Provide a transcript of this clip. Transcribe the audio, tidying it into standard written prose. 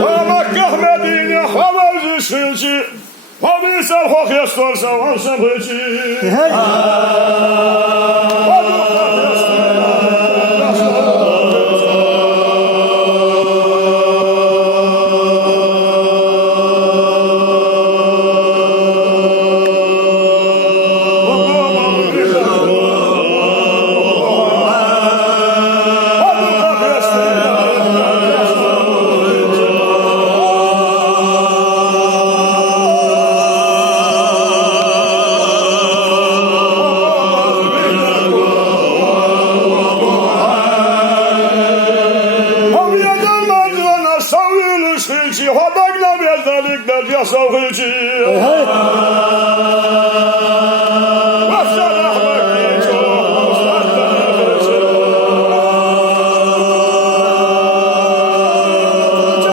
ومكة مدينة حواجي شفيتي وبيس الخوخ يستر سوا شفيتي خودک نمیاد دلیک در جسا خیلی